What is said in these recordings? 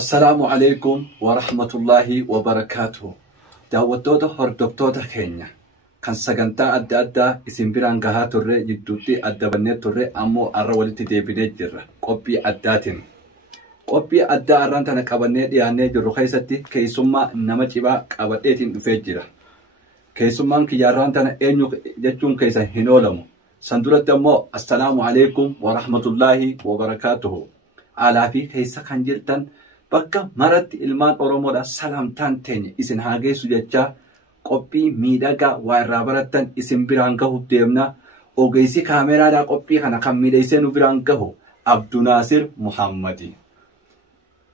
السلام عليكم ورحمة الله وبركاته. دعوتوتا هردوبتوتا كينيا كان سجنتا أدى اسم برانغها ترى جدوتي أدى بني ترى أمو أرولتي ديبيني جرة قبي أداتين قبي أدى أرانتنا كابني يعني جرو خيستي كيسوما نما جبا كابتين فجرة كيسوما كيارانتنا إنيو جتون كيسا هنولمو سندورة دمو السلام عليكم ورحمة الله وبركاته. على في كيسا كنجلتن bakka maratti ilmaan Oromoodha salamtaan teenya isin haageessu jecha qophii miidhagaa waa irraa barattan isin biraan gahu deemna. Ogeessi kaameraadhaa qophii kana kan miidhaysee nu biraan gahu Abdunaasir Muhammadi.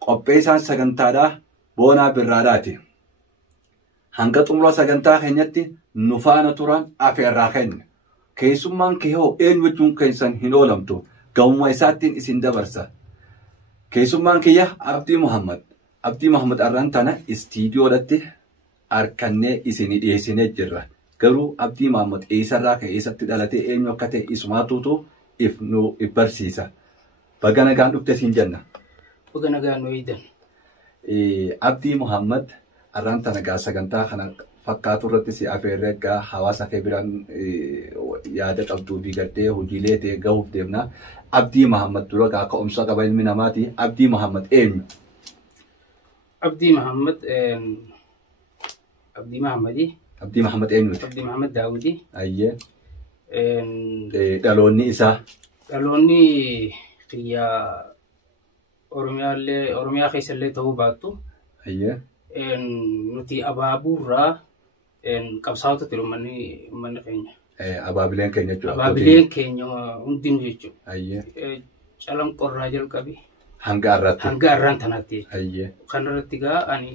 Qopheessaan sagantaadhaa Boonaa Birraadhaati. Hanga xumura sagantaa keenyatti nu faana turan afeerraa kenna. Keessummaan kihoo eenyuun keessan hin oolamtu gahummaa isaattiin isin dabarsa. Keessummaan kiyya Abdii Muhammad arrantana istiidiyoodhatti harkannee isinii dhiyeessinee jirra. Garuu Abdii Muhammad eessarraa ka'eessatti dhalatee eenyu akka ta'e isumaatuutu nu barsiisa. Baga nagaan dhufte siin jenna. Baga nagaan wayyidan. Abdii Muhammad arrantana gaa sagantaa kana fakkaatu irratti si afeerree gaa hawaasa kee biraan yaada qabduu diigattee hojiilee ta'e gahuuf deemna. Abdii Muhammad dura gaa ka'umsa qaba ilmi namaati. Abdii Muhammad eenyu? Abdii Muhammad Abdii Muhammadi. Abdii Muhammad eenyuti? Abdii Muhammad Daawudi. Ayyee. Dhaloonni isaa? Dhaloonni xiyyaa Oromiyaa keessallee ta'uu baattu. Ayyee. Nuti abaabuurraa qabsaa'ota ture uummanni keenya. Abaabileen keenya jechuudha. Abaabileen keenya hundinuu jechuudha. Ayyee. Calanqorraa jalqabe. Hanga irratti. Hanga irraan tanaatti. Ayyee. Kanarratti gaa ani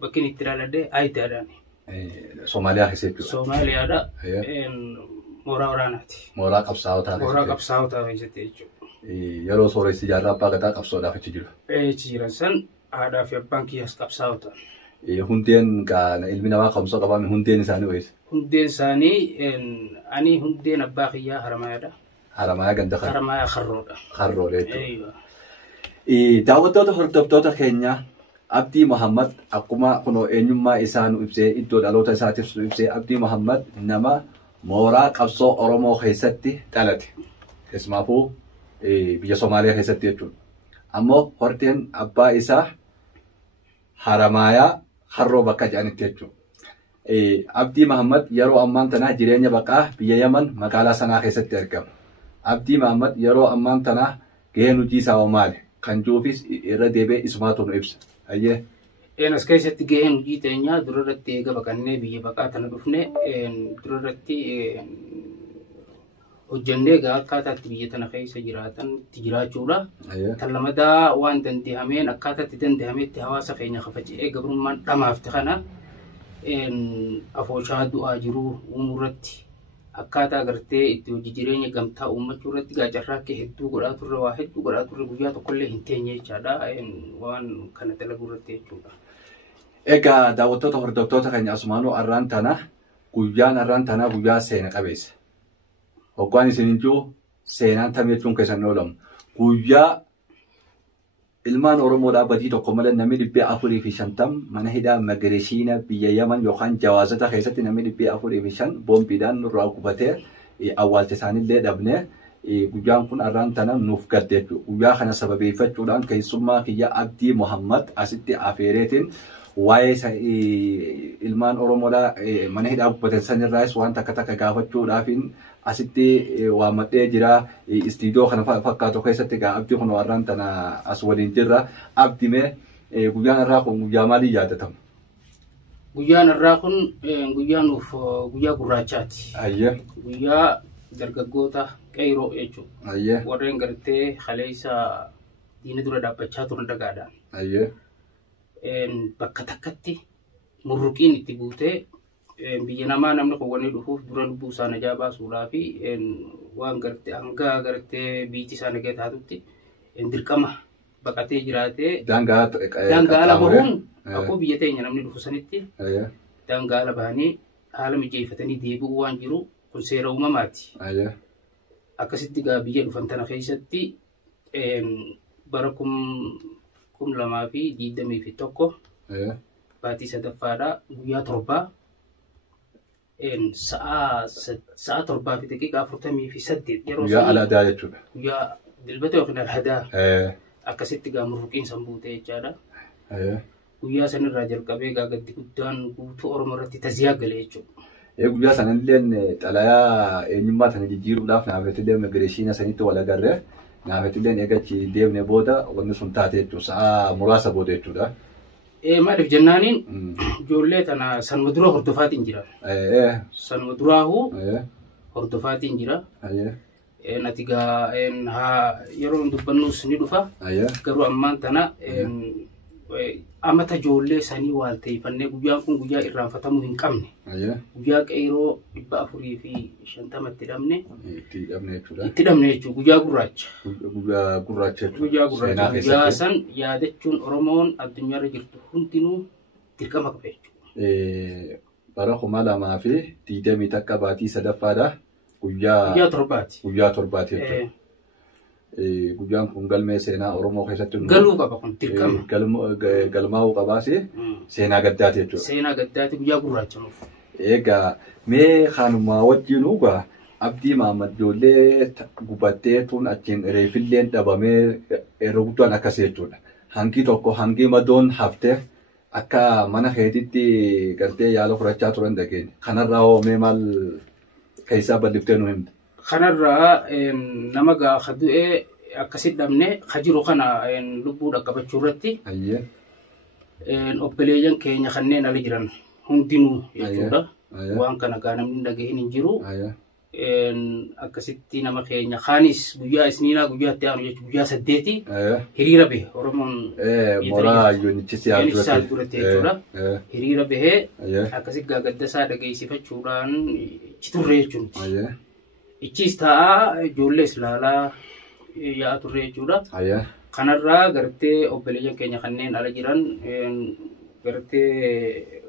bakkin itti ilaaladde Ayitaadhaan. Somaaliyaa keessa jechuudha. Somaaliyaadha. Mooraa waraanaati. Mooraa qabsaa'otaa. Mooraa qabsaa'otaa keessatti jechuudha. Yeroo sooressi jaarraa abbaa gadaa qabsoodhaaf achi jiru. Achi jiran san haadhaa fi abbaan kiyyaas qabsaa'ota. Hundeen ilmi namaa ka'umsa qabaame hundeen isaanii wayisa. Hundeen isaanii ani hundeen abbaa kiyyaa Haramayaadha. Haramayaa ganda kan. Haramayaa Harroodha. Harroodha jechuudha. Daawwattoota hordoftoota keenya Abdii Muhammad akkuma kunoo eenyummaa isaa nu ibsee iddoo dhaloota isaatiif nu ibsee Abdii Muhammad nama mooraa qabsoo Oromoo keessatti dhalate. Keessumaafuu biyya Somaaliyaa keessatti jechuudha. Ammoo horteen abbaa isaa Haramayaa Harroo bakka jedhanitti jechuudha. Abdii Muhammad yeroo ammaan tanaa jireenya baqaa biyya Yaman magaalaa sanaa keessatti argama. Abdii Muhammad yeroo ammaan tanaa gaheen hojii isaa maali? Kan juufis irra deebi'ee isumaatu nu ibsa. Ayyee. As keessatti gaheen hojii teenyaa durarratti eega baqannee biyya baqaa tana dhufne durarratti hojjannee gaa akkaataatti biyya tana keessa jiraatan itti jiraachuudha. Kan lamadaa waan dandehameen akkaataatti dandehametti hawaasa keenya kafaca'ee gabrummaan dhamaafte kana afooshaa du'aa jiruu uumurratti akkaataa agartee itti hojii jireenya gamtaa uummachuu irratti gaacarraa akka hedduu godhaa turre waa hedduu godhaa turre guyyaa tokkollee hin teenye jechaadha. Waan kana dalaguu irratti jechuudha. Egaa daawwattoota hordoftoota keenya asumaanuu arraan tana guyyaa seena qabeessa. Hoggaan isin jiru seenaan tamee jechuun keessan oolamu. Guyyaa ilmaan Oromoodhaa badii tokko malee namni 450 mana hidhaa Magarishiina biyya Yaman yookaan Jawaazata keessatti namni 405 boombiidhaan nurraa gubatee awwaalcha isaaniillee dhabnee guyyaan kun arraan tana nuuf gadde jechuudha. Guyyaa kana sababeeffachuudhaan keessummaa kiyya Abdii Muhammad asitti afeereetiin waa'ee ilmaan Oromoodhaa mana hidhaa gubatan sanirraas waan takka gaafachuudhaafin asitti waammadhee jira. Istiidiyoo kana fakkaatu keessatti gaa Abdii kun warraan tana as waliin jirra. Abdimee guyyaan irraa kun guyyaa maalii yaadatama? Guyyaan irraa kun guyyaa gurraachaati. Ayyee. Guyyaa dargaggoota qeyroo jechuudha. Ayyee. Warreen gartee kaleessa diina dura dhaabbachaa turan dagaadhaan. Ayyee. Bakka takkatti murruqiin itti buutee biyya namaa namni qowwanii dhufuuf dura lubbuu isaa najaa baasuudhaa fi waan gartee hanga gartee biitti isaa nagee taatutti dirqama baqatee jiraatee daangaa ala bahuun akkoo biyya teenya namni dhufu sanitti daangaa ala bahanii haala mijeeffatanii deebi'uu waan jiru kun seera uumamaati. Akkasitti gaa biyya dhufan tana keessatti barakum lamaa fi 21 baatii sadaffaadha guyyaa torbaa sa'a torbaa fi daqiiqaa 48 yeroo guyyaa alaadaa jechuudha. guyyaa dilbata yookiin alhadaa akkasitti gaamurruqiin sanbuutee jechaadha. Guyyaa sanirraa jalqabee gaddi guddaan guutuu Oromoo irratti taziyaa galee jechuudha. Guyyaa sanallee xalayaa eenyummaa sana jijjiiruudhaaf naafetillee immigireeshina sanitti wal agarre naafetillee eegachi deemne booda wanni sun taate jechuudha. Sa'a muraasa booda jechuudha. Maaliif jennaaniin ijoollee tana sanuma dura hordofaatiin jira. Sanuma duraahu hordofaatiin jira. Nati gaa yeroo dubbannus ni dhufa. Garuu ammaan tana amata ijoollee sanii waan ta'eeffannee guyyaan kun guyyaa irraanfatamuu hin qabne. Guyyaa qeeroo 450 itti dhabne. Itti dhabne jechuudha. Guyyaa gurraacha. Guyyaa gurraacha jechuudha. Guyyaa gurraacha. Guyyaa san yaadachuun Oromoon addunyaarra jirtu hundinuu dirqama qaba jechuudha. Bara 2020 takka baatii sadaffaadha. Guyyaa torbaati. Guyyaa torbaati jechuudha. Guyyaan kun galmee seenaa Oromoo keessatti galuu qaba kun dirqama. Galmaa'uu qabaasi seenaa gaddaati jechuudha. Seenaa gaddaati guyyaa gurraacha nuuf. Egaa mee kanuma wajjin ugaa Abdii Mahammad ijoollee gubattee tun achiin reefilleen dhabamee yeroo guddaan akkasii jechuudha. Hangi tokko hangi madoon haftee akka mana keetitti gartee yaala fudhachaa turan dhageenya. Kanarraa hoo mee maal keessaa bal'iftee nu himta? Kanarraa nama gaafa du'ee akkasitti dhabne hajiru kana lubbuudha qabachuu irratti obboleeyyan keenya kanneen ala jiran hundinuu jechuudha. Waan kana gaa namni dhagahin hin jiru. Akkasitti nama keenya kaanis guyyaa isniinaa guyyaatti aanu jechuudha guyyaa 8 hiriira bahe Oromoon mooraa yuunichisiyaa duratti jechuudha. Hiriira bahee akkasitti gaddasaa dhageessifachuudhaan citurre jechuudha. Ichis ta'a ijoollee ilaalaa yaa turre jechuudha. Kanarraa gartee obboleeyyan keenya kanneen ala jiran gartee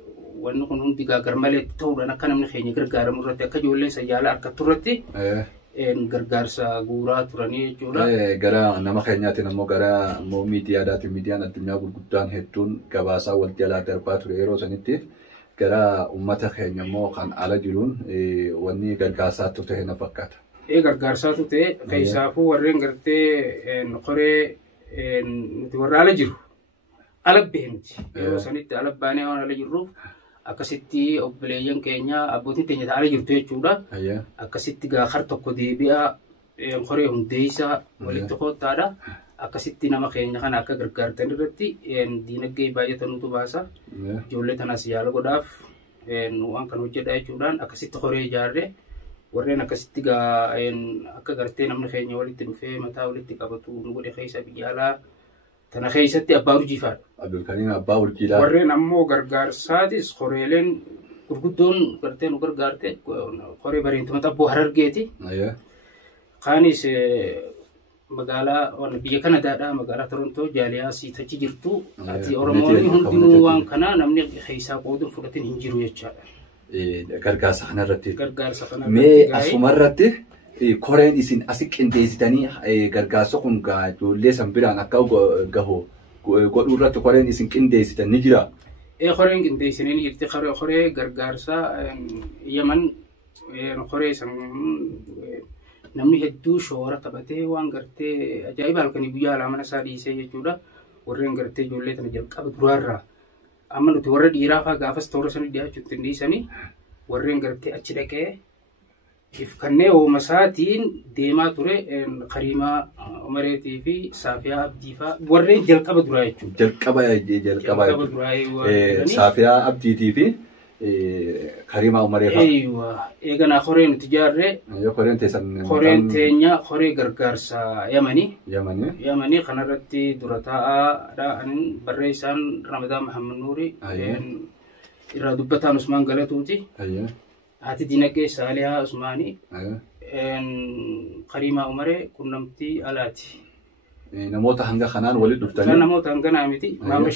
wanni kun hundi garmalee ta'uudhaan akka namni keenya gargaaramu irratti akka ijoolleen sayyaala harkattu irratti gargaarsa guuraa turanii jechuudha. Gara nama keenyaatiin ammoo gara miidiyaadhaatiin miidiyaan addunyaa gurguddaan hedduun gabaasaa wal jalaa darbaa ture yeroo sanitti. Gara uummata keenya immoo kan ala jiruun wanni gargaarsaatu ta'e na fakkaata. Gargaarsaatu ta'e keessaafuu warreen gartee qoree nuti warra ala jiru ala beeknuti. Yeroo sanitti ala baanee waan ala jirruuf akkasitti obboleeyyan keenya abbootiin keenya ala jirtu jechuudha. Akkasitti gaafar tokko deebi'aa qoree hundeessaa walitti qoottaadha. Akkasitti nama keenya kana akka gargaartan irratti diinagdee baay'ata nutu baasa. Ijoollee tanas yaala godhaaf waan kan hojjedha jechuudhaan akkasitti qoree ijaarre warreen akkasitti akka gartee namni keenya walitti dhufee mataa walitti qabatu nu godhe keessa biyya alaa tana keessatti abbaa urjiifaadha. Abdulkariim abbaa urjiidha. Warreen ammoo gargaarsaatis qoreeleen gurguddoon gartee nu gargaarte qoree bareentuma xabboo Harargeeti. Kaanis magaalaa biyya Kanadaadha magaalaa Torontoo jaaliyaa siitachi jirtu ati Oromoonni hundinuu waan kana namni keessaa qooduun fudhatin hin jiru jechaadha. Gargaarsa kanarratti. Mee asumarratti koreen isin asi qindeessitanii gargaarsa kun ijoollee san biraan akka gahu godhuu irratti koreen isin qindeessitan ni jira. Koreen qindeessanii jirti koree gargaarsa Yaman koree san namni hedduu shoora taphatee waan gartee ajaa'iba halkanii guyyaa alaa mana isaa dhiisee jechuudha. Warreen gartee ijoollee tana jalqaba duraarraa amma nuti warra dhiiraa fa'aa gaafas toora sanii dhiyaachuutti hin dhiisanii warreen gartee achi dhaqee kanneen ooma isaatiin deemaa ture Kariimaa Umareetii fi Saafiyaa Abdii fa'aa warreen jalqaba duraa jechuudha. Jalqaba duraa Saafiyaa Abdiitii fi Kariimaa Umaree fa'aa. Eeganaa koree nuti ijaarre. Koreen teenya koree gargaarsa Yamanii kanarratti dura taa'aadhaan barreessaan Ramadaan Mahammad Nuuri irraa dubbataan Usmaan Galatuuti. Haati dinagdee Saalihaa Usmaanii. Kariimaa Umaree qunnamtii alaati. Namoota hanga kanaan walitti dhuftanii. Namoota hanganaa miti. Mahamad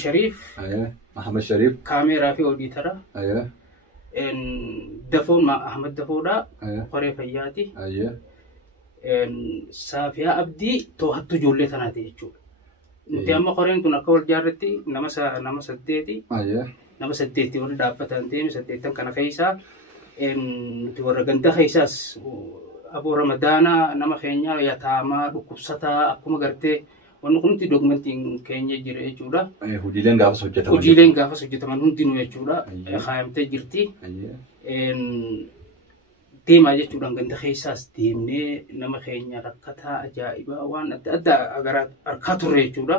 Shariif. Kaameeraa fi oodiitara. Dafoon Ahmad Dafoodhaa koree fayyaati. Saafiyaa Abdii to'attu ijoollee tanaati jechuudha. Nuti amma koreen tun akka wal jaarretti nama saddeeti. Ayya. Nama saddeetti wal dhaabbatan deemi saddeettan kana keessaa nuti warra ganda keessaas aboo ramadaanaa nama keenya yataamaa dhukkubsataa akkuma gartee wanni kun nuti dogmantiin keenya jira jechuudha. Hojiileen gaafas hojjetaman. Hojiileen gaafas hojjetaman hundinuu jechuudha. Kaayamtee jirti. Deemaa jechuudhaan ganda keessaas deemnee nama keenya rakkataa ajaa'ibaa waan adda addaa harkaa turre jechuudha.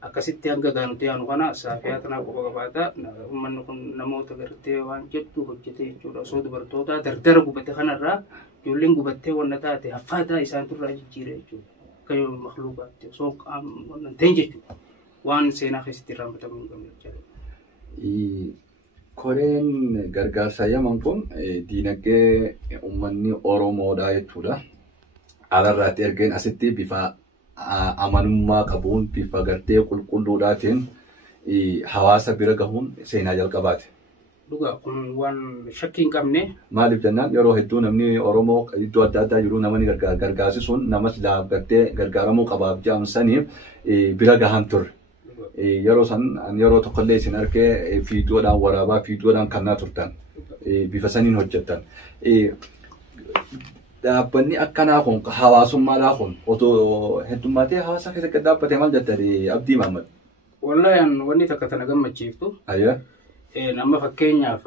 Akkasitti hanga gaanuti yaanu kana saafiyaa tanaa qofa qabaata. Uummanni kun namoota gartee waan jabduu hojjete jechuudha. Osoo dubartoota dardara gubate kanarraa ijoolleen gubattee wanna taate haffaataa isaan turraa jijjiire jechuudha. Akka yoo makluuqaatti osoo qaama ta'in jechuudha. Waan seenaa keessatti raawwatamuu hin qabne jechuudha. Koreen gargaarsa yaman kun diinagdee uummanni Oromoodhaa jechuudha. Alarraatti ergeen asitti bifa amanummaa qabuun bifa gartee qulqulluudhaatiin hawaasa bira gahuun seenaa jalqabaati. Dhugaa kun waan shakkii hin qabne. Maaliif jennaan yeroo hedduu namni Oromoo iddoo adda addaa jiru namni gargaarsisuun namas gartee gargaaramuu qabaaf jedhamsaniif bira gahan turre. Yeroo tokkollee isin argee fiidoodhaan waraabaa fiidoodhaan kannaa turtan bifa saniin hojjettan. Dhaabbanni akkanaa kun hawaasummaadhaa kun otoo heddummaatee hawaasa keessatti dhaabbatee maal jettanii Abdii Mahammad? Wallaahi wanni takka tana gammachiiftu. Amma fakkeenyaaf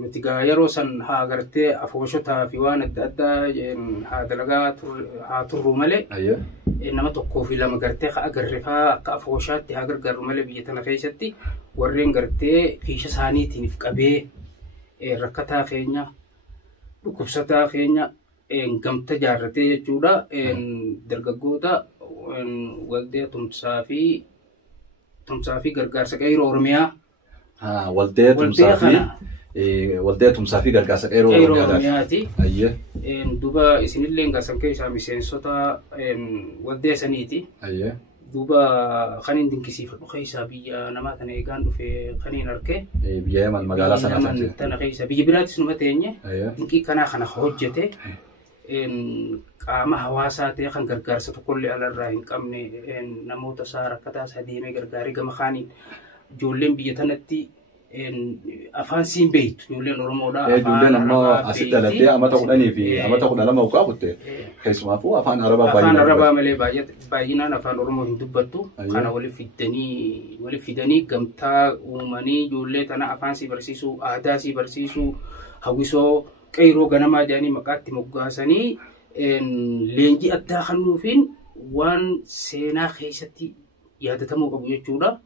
nuti yeroo san haa gartee afooshotaa fi waan adda addaa haa dalagaa haa turru malee nama tokkoo fi lama gartee haa agarreefaa akka afooshaatti haa gargaaru malee biyya tana keessatti warreen gartee kiisha isaaniitiif qabee rakkataa keenya dhukkubsataa keenya gamta jaarratee jechuudha. Dargaggoota waldee tumsaa fi gargaarsa qeerroo Oromiyaa. Waldee tumsaa fi gargaarsa qeerroo Oromiyaati. Duuba isinillee garsan keessaa miseensota waldee saniiti. Duuba kan hin dinqisiifadhu keessaa biyya namaa tana eegaan dhufe kan hin arge. Biyya Yaman magaalaa sanaa tana keessaa biyya biraattis numa teenye dinqii kana hojjete qaama hawaasaa ta'e kan gargaarsa tokkollee alarraa hin qabne namoota isaa rakkataa isaa deemee gargaaree gama kaaniin. Ijoolleen biyya tanatti afaan siin beektu ijoolleen Oromoodhaa. Ijoolleen ammoo asitti dhalattee amata 10 fi amata 12 uqaa kutte keessumaafuu afaan Arabaa baay'inaan. Afaan Arabaa malee baay'inaan afaan Oromoo hin dubbattu. Kana waliif fidanii gamtaa uumanii ijoollee tana afaan sii barsiisuu aadaa sii barsiisuu hawwisoo qeerroo ganamaa jedhanii maqaatti moggaasanii leenjii addaa kennuufiin waan seenaa keessatti yaadatamuu qabu jechuudha.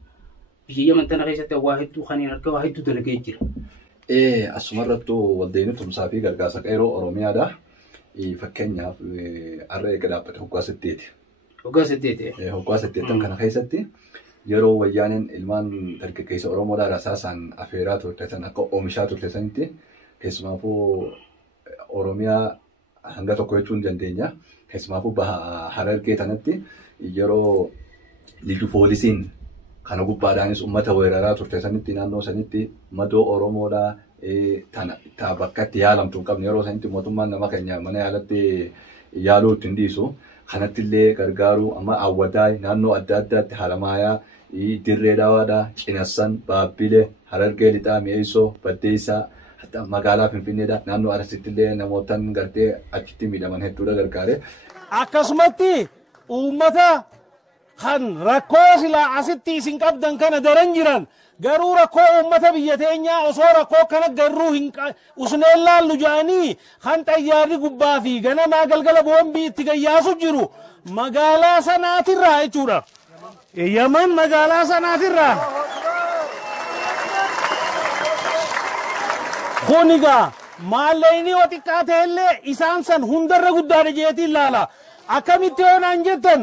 Biyya Yaman tana keessatti waa hedduu kan hin argaa waa hedduu dalagee jira. Asumarrattuu waldeen tumsaa fi gargaarsa qeerroo Oromiyaadha. Fakkeenyaaf har'a eega dhaabbate hoggaa 8. Hoggaa 8. Hoggaa 8 kana keessatti yeroo wayyaaneen ilmaan dargaggeessa Oromoodhaa rasaasaan afeeraa turte san akka oomishaa turte sanitti keessumaafuu Oromiyaa hanga tokko jechuu hin dandeenya. Keessumaafuu baha Harargee tanatti yeroo liidu poolisiin kana gubbaadhaanis uummata weeraraa turte sanitti naannoo sanitti madoo Oromoodhaa tana bakka itti yaalamtu hin qabne yeroo sanitti mootummaan nama keenya mana yaalatti yaaluu ittiin dhiisu kanatti illee gargaaruu amma Awwadaa naannoo adda addaatti Haramaayaa Dirree Dawaadhaa Cinassan Baabbilee Harargee Lixaa Mi'eessoo Baddeessaa magaalaa Finfinneedha naannoo Arsiitti illee namootaan gartee achitti miidhaman hedduudha gargaare. Akkasumatti uummata kan rakkoo silaa asitti isin qabdan kana daran jiran garuu rakkoo uummata biyya teenyaa osoo rakkoo kana garuu usneen laallu jedhanii kan xayyaarri gubbaa fi ganamaa galgala boombii itti gayyaasu jiru magaalaa sanaatirraa jechuudha. Yaman magaalaa sanaatirraa. Kunigaa maalleeyni yoo xiqqaa ta'ellee isaan san hundarra guddaadha jeetiin laala. Akkamitti yoonaan jettan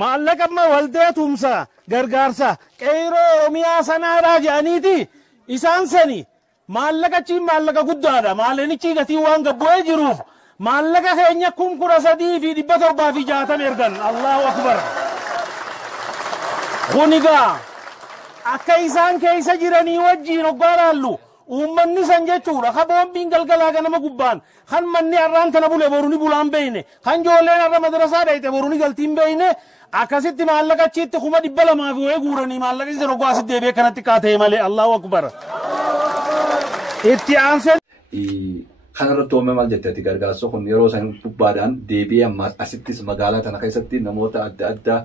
maallaqa amma waldee tumsaa gargaarsa qeerroo Oromiyaa sanaadhaa jedhaniiti isaan sani maallaqachi maallaqa guddaadha maalleenichi gatii waan gabbu'ee jiruuf maallaqa keenya 13,760 ergan Allahu Akbar. Kunigaa akka isaan keessa jiranii wajjiin hoggaa laallu uummanni san jechuudha ka boombiin galgalaa ganama gubbaan kan manni har'aan tana bule boruni bulaan beeyne kan joolleen har'a madrasaa dhayte boruni galtiin beeyne akkasitti maallaqa achitti 200 fi wayii guuranii maallaqa isa rogaa asitti deebi'ee kanatti kaatee malee Allahu akbar. Itti aansee kanarratti oomishee maal jetteeti gargaarsa kun yeroo isaan gubbaadhaan deebi'ee ammaas asittis magaalaa tana keessatti namoota adda addaa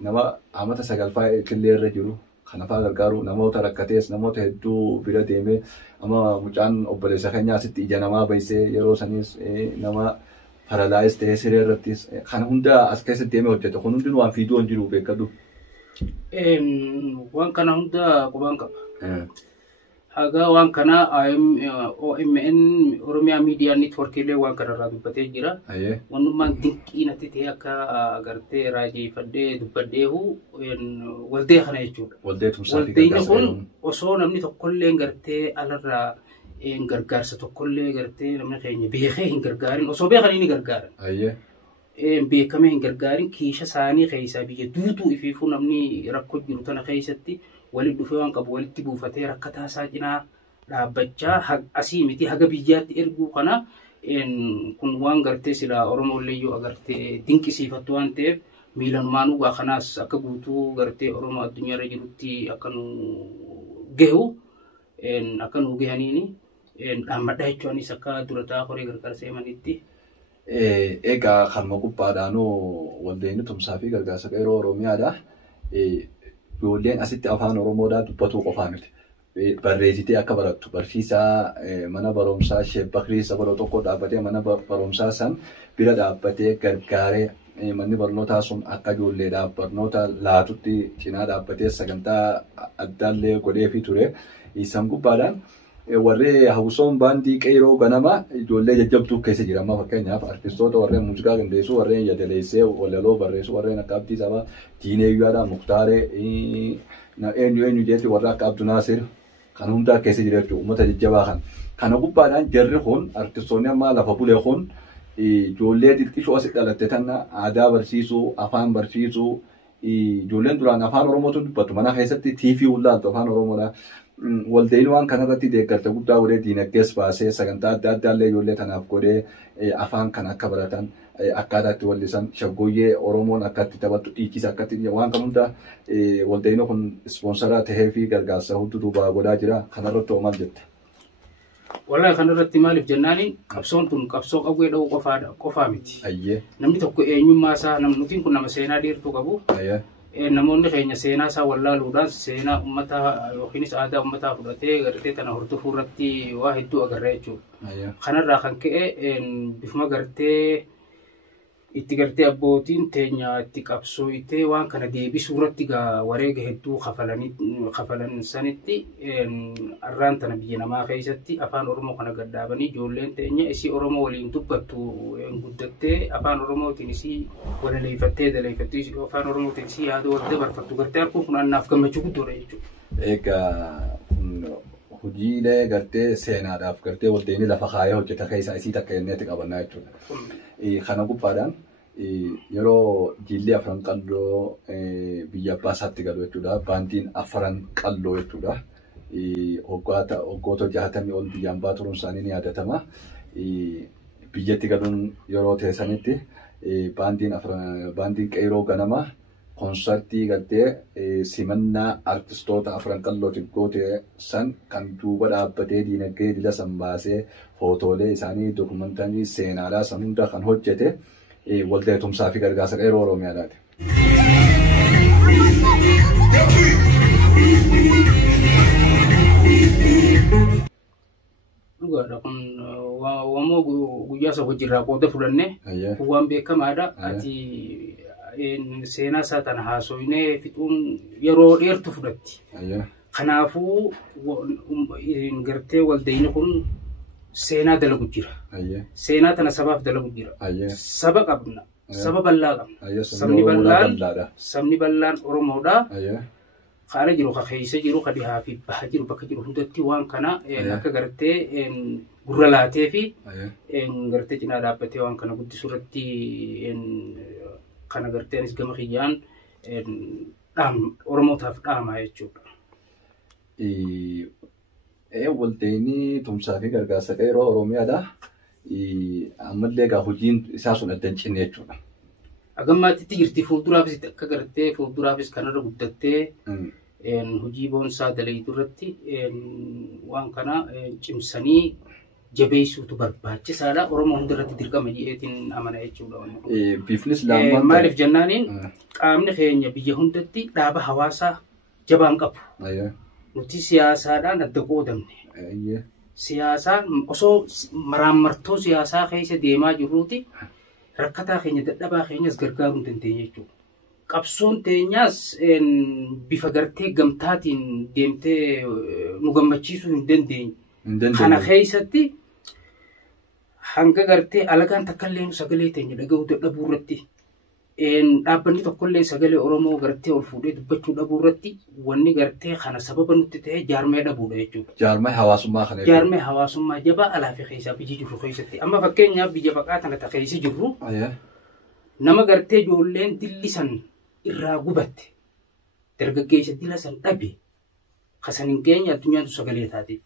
nama amata 9 killee irra jiru kanafaa gargaaru namoota rakkatees namoota hedduu bira deemee amma mucaan obboleessa keenya asitti ija namaa baay'isee yeroo sanis nama paralaayis ta'ee siree irrattis kan hunda as keessatti deemee hojjeta kun hundi waan fiiduun jiru beekadhu. Waan kana hunda qubaan qaba. Haga waan kana OMN Oromiyaa Miidiyaa Neetworkiilee waan kanarraa dubbatee jira. Wantummaan dinqii natti ta'e akka agartee raajeeffadhee dubbadheehu waldee kana jechuudha. Waldeen kun osoo namni tokkollee gartee alarraa gargaarsa tokkollee gartee namni keenya beekee hin gargaarin osoo beekanii ni gargaaran. Beekamee hin gargaarin kiisha isaanii keessaa biyya duutuu ifiifuu namni rakkoo jiru tana keessatti walitti dhufee waan qabu walitti buufatee rakkataa isaa cinaa dhaabbachaa asii miti haga biyyaatti erguu kana kun waan gartee sila Oromoollee yoo agartee dinqisiifattu waan ta'eef miilanumaan waa kanaas akka guutuu gartee Oromoo addunyaarra jirutti akka nu gahu akka nu gahaniini dhaammadhaa jechuunis akka durataa horii gargaarsa himanitti. Egaa kanuma gubbaadhaanoo waldeen tumsaa fi gargaarsa qeerroo Oromiyaadha. Ijoolleen asitti afaan Oromoodhaa dubbatuu qofaa miti. Barreessitee akka barattu barsiisaa mana barumsaa Sheek Bakrii Sabaloo tokko dhaabbatee mana barumsaa san bira dhaabbatee gargaaree manni barnootaa sun akka ijoolleedhaaf barnoota laatutti cinaa dhaabbatee sagantaa addaallee godheefii ture. Isaan gubbaadhaan warree hawusoon baandii qeerroo ganama ijoollee jajjabduu keessa jira. Amma fakkeenyaaf artistoota warreen muuziqaa qindeessuu warreen yadaleessee walaloo barreessuu warreen akka Abdii Sabaa Diineeyyaadhaa Muktaaree eenyu jeetti warra akka Abduu Naasir kan hundaa keessa jira jechuudha uummata jajjabaa kan. Kana gubbaadhaan jarri kun artistoonni amma lafa bulee kun ijoollee xixiqqoo asii dhalatte tana aadaa barsiisuu afaan barsiisuu ijoolleen duraan afaan Oromootu dubbatu mana keessatti TV ulaaltu afaan Oromoodhaa. Waldeen waan kanarratti deeggarsa guddaa godhee diinagdees baasee sagantaa adda addaallee ijoollee tanaaf godhee afaan kan akka baratan akkaataa itti wallisan shaggooyyee Oromoon akka itti taphattu dhiichisa akka itti waan kan hunda waldeen kun ispoonsaraa tahee fi gargaarsa hudduu duubaa godhaa jira. Kanarratti hoo maal jetta? Wallahi kanarratti maaliif jennaaniin qabsoon kun qabsoo qawwee dha'uu qofaa miti. Namni tokko eenyummaa isaa namni kun nama seenaa dheertuu qabu. Namoonni keenya seenaa isaa wallaaluudhaan seenaa uummataa yookiinis aadaa uummataa fudhatee gartee tana hordofuu irratti waa hedduu agarra jechuudha. Kanarraa kan ka'e bifuma gartee itti gartee abbootiin teenya itti qabsooyitee waan kana deebisuu irratti wareega hedduu kafalan sanitti arraan tana biyya namaa keessatti afaan Oromoo kana gaddaabanii ijoolleen teenya isii Oromoo waliin dubbattu guddattee afaan Oromootiin isii walaleeffattee daleeffattu afaan Oromootiin isii yaada wal dabarfattu gartee harkuun kun annaaf gammachuu guddoodha jechuudha. Egaa hojiilee gartee seenaadhaaf gartee waldeen lafa kaayee hojjeta keessaa isii takka jenneetti qabannaa jechuudha. Kana gubbaadhaan yeroo jillee afran qalloo biyya abbaa isaatti galu jechuudha. Baandiin afran qalloo jechuudha. Waggoota 60 ol biyyaan baa turuun isaanii ni yaadatama. Biyyatti galuun yeroo teessanitti baandiin qeerroo ganama konsartii gartee simannaa artistoota afran qallootiif goote san kan duuba dhaabbatee diinagdee dila san baasee footoolee isaanii dokumentaarii seenaadhaa san hunda kan hojjete waldee tumsaa fi gargaarsa qeerroo Oromiyaadhaati. Dhugaadha kun wamoo guyyaa isa hojiirraa qooda fudhanne waan beekamaadha. Ati seenaa isaa tana haasoinee fixuun yeroo dheertu fudhatti. Kanaafuu gartee waldeen kun seenaa dalagu jira. Seenaa tana sabaaf dalagu jira. Saba qabna. Saba bal'aa qabna. Sabni bal'aan Oromoodha. Kaala jiru ka keessa jiru ka dhihaa fi baha jiru bakka jiru hundatti waan kana akka gartee gurra laatee fi gartee cinaa dhaabbatee waan kana guddisuu irratti kana gartee anis gama kiyyaan Oromootaaf dhaamaa jechuudha. Waldeen tumsaa fi gargaarsa qeerroo Oromiyaadha. Ammallee egaa hojiin isaa sun adda hin cinne jechuudha. Agammaatti jirti fuulduraafis akka gartee fuulduraafis kanarra guddattee hojii boonsaa dalagiitu irratti waan kana cimsanii jabeessuutu barbaachisaadha. Oromoo hundarratti dirqama jedheetiin amana jechuudha. Biifnis lammaan maaliif jennaaniin qaamni keenya biyya hundatti dhaaba hawaasaa jabaan qabu. Nuti siyaasaadhaan adda qoodamne. Siyaasaa osoo maraammartoo siyaasaa keessa deemaa jirruuti rakkataa keenya dadhabaa keenyas gargaaruu hin dandeenye jechuudha. Qabsoon teenyaas bifa gartee gamtaatiin deemtee nu gammachiisuu hin dandeenye. Kana keessatti hanga gartee alagaan takkallee nu sagalee teenya dhaga'uu dadhabuu irratti dhaabbanni tokkollee sagalee Oromoo gartee ol fuudhee dubbachuu dhabuu irratti wanni gartee kana sababa nutti ta'e jaarmee dhabuudha jechuudha. Jaarmee hawaasummaa kana. Jaarmee hawaasummaa jabaa alaa fi keessaa biyyi jirru keessatti. Amma fakkeenyaaf biyya baqaa tana keessa jirru nama gartee ijoolleen dillisan irraa gubatte dargaggeessa dilla san dhabe kasaniin keenya addunyaan sagalee taatiif.